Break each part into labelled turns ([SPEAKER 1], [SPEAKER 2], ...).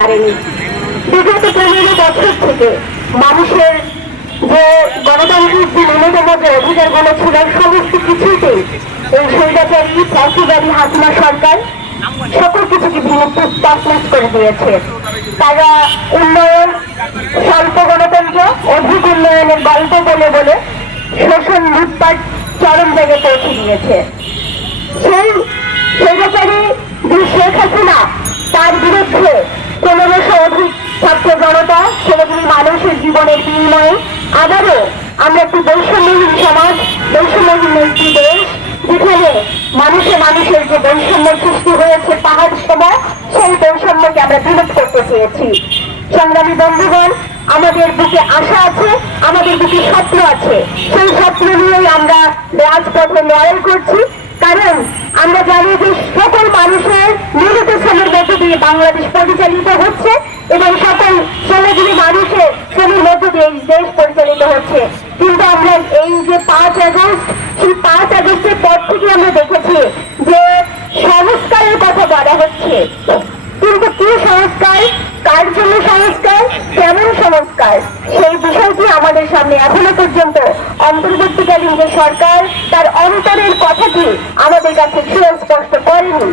[SPEAKER 1] পারেনি। বিগত পনেরো বছর থেকে মানুষের যে গণতান্ত্রিক যে ন্যূনতম যে অধিকারগুলো ছিল সমস্ত কিছুতেই এই স্বৈরাচারী চাষিবাড়ি হাসিনা সরকার সকল কিছুকে তসনস করে দিয়েছে। তারা উন্নয়ন, স্বল্প গণতন্ত্র, অধিক উন্নয়নের গল্প বলে বলে শোষণ, লুটপাট চরম জায়গায় পৌঁছে দিয়েছে। সেই স্বৈরাচারী একটি বৈষম্যহীন সমাজ, বৈষম্যহীন একটি দেশ যেখানে মানুষে মানুষের যে বৈষম্য সৃষ্টি হয়েছে পাহাড় সময়, সেই বৈষম্যকে আমরা বিরোধ করতে চেয়েছি। সংগ্রামী বন্ধুগণ, আমাদের বুকে আশা আছে, আমাদের বুকে স্বপ্ন আছে। সেই স্বপ্ন নিয়েই আমরা রাজপথে লড়াই করছি। কারণ আমরা জানি যে সকল মানুষের মিলিত শ্রমের মধ্য দিয়ে বাংলাদেশ পরিচালিত হচ্ছে এবং সকল শ্রমজীবী মানুষের শ্রমের মধ্য দিয়ে দেশ অন্তর্বর্তীকালীন যে সরকার, তার অন্তরের কথাটি আমাদের কাছে সুস্পষ্ট করেনি।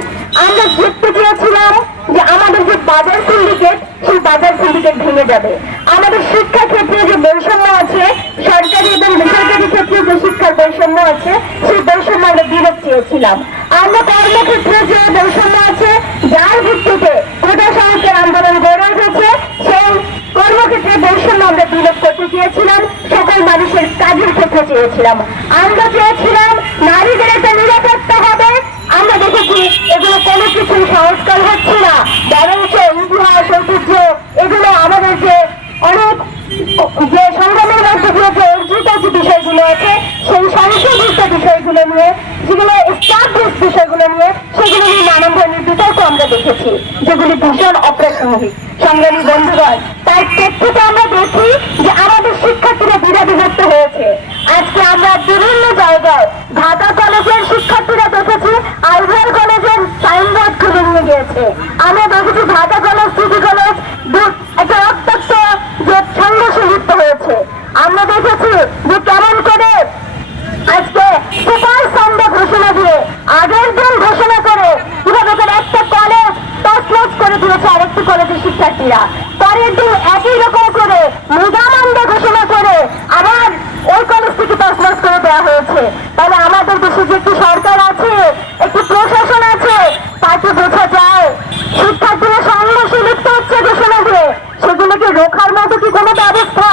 [SPEAKER 1] আমরা দেখতে চেয়েছিলাম যে আমাদের যে বাজার সিন্ডিকেট সেই বাজার সিন্ডিকেট ভেঙে যাবে। আমাদের শিক্ষা ক্ষেত্রে যে বৈষম্য আছে, সরকারি এবং বেসরকারি ক্ষেত্রে যে শিক্ষার বৈষম্য আছে, সেই বৈষম্য আমরা বিরোধ চেয়েছিলাম। আমরা কর্মক্ষেত্রে যে বৈষম্য আছে, যার ভিত্তিতে কোটা সংস্কার আন্দোলন গড়ে উঠেছে, সেই কর্মক্ষেত্রে বৈষম্য আমরা বিরোধ করতে চেয়েছিলাম। সকল মানুষের কাজের ক্ষেত্রে চেয়েছিলাম আমরা চেয়েছিলাম নারীদের একটা নিরাপত্তা হবে। আমরা দেখেছি এগুলো কোনো কিছুই সংস্কার হচ্ছে না। বরঞ্চ ইতিহাস, ঐতিহ্য, এগুলো আমাদের যে অনেক যে সংগ্রামের মধ্যে দিয়ে যে অর্জিত বিষয়গুলো আছে, সেই সংশোধিত বিষয়গুলো নিয়ে যেগুলো স্টাবলিশ বিষয়গুলো নিয়ে সেগুলো নিয়ে নানান ধরনের বিতর্ক আমরা দেখেছি যেগুলি ভীষণ অপ্রাসঙ্গিক সংগ্রামী বন্ধুগণ তার প্রেক্ষিতে আমরা দেখি যে আমাদের শিক্ষার্থীরা দ্বিধা বিভক্ত হয়েছে আজকে আমরা বিভিন্ন জায়গায় ঢাকা কলেজের শিক্ষার্থীরা দেখেছি আইভার কলেজের সাইনবোর্ড খুলে গিয়েছে আমরা দেখেছি ঢাকা কলেজ সিটি কলেজ একটা রক্তাক্ত যে সংঘর্ষে হয়েছে। আমরা দেখেছি যে কেমন করে আজকে সুপার সান্ডে ঘোষণা দিয়ে, আগের দিন ঘোষণা করে, কীভাবে করে একটা কলেজ তছনছ করে দিয়েছে আরেকটি কলেজের শিক্ষার্থীরা। পরের দিন একই রকম করে মেগামান্ডে ঘোষণা করে আবার ওই কলেজ থেকে তছনছ করে দেওয়া হয়েছে। তাহলে আমাদের দেশে যে একটি সরকার আছে একটি প্রশাসন আছে তাকে বোঝা যায় শিক্ষার্থীরা সংঘর্ষে লিপ্ত হচ্ছে ঘোষণা দিয়ে সেগুলোকে রোখার মতো কি কোনো ব্যবস্থা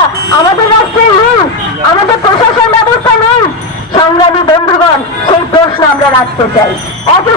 [SPEAKER 1] আমাদের নেই। আমাদের প্রশাসন ব্যবস্থা নেই। সংগ্রামী বন্ধুগণ সেই প্রশ্ন আমরা রাখতে চাই। একই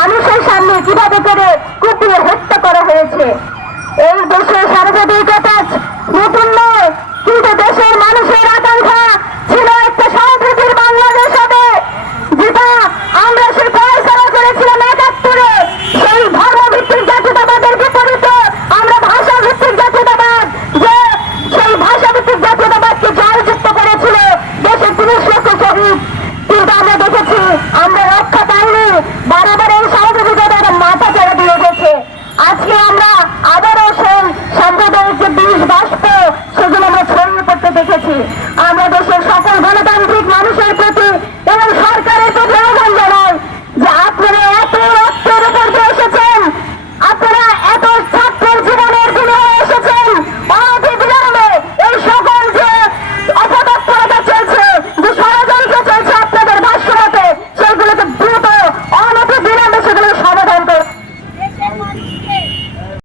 [SPEAKER 1] মানুষের সামনে কীভাবে করে কুপিয়ে হত্যা করা হয়েছে? এই দেশের সার্বজনীনতা নতুন নয়, কিন্তু দেশের মানুষের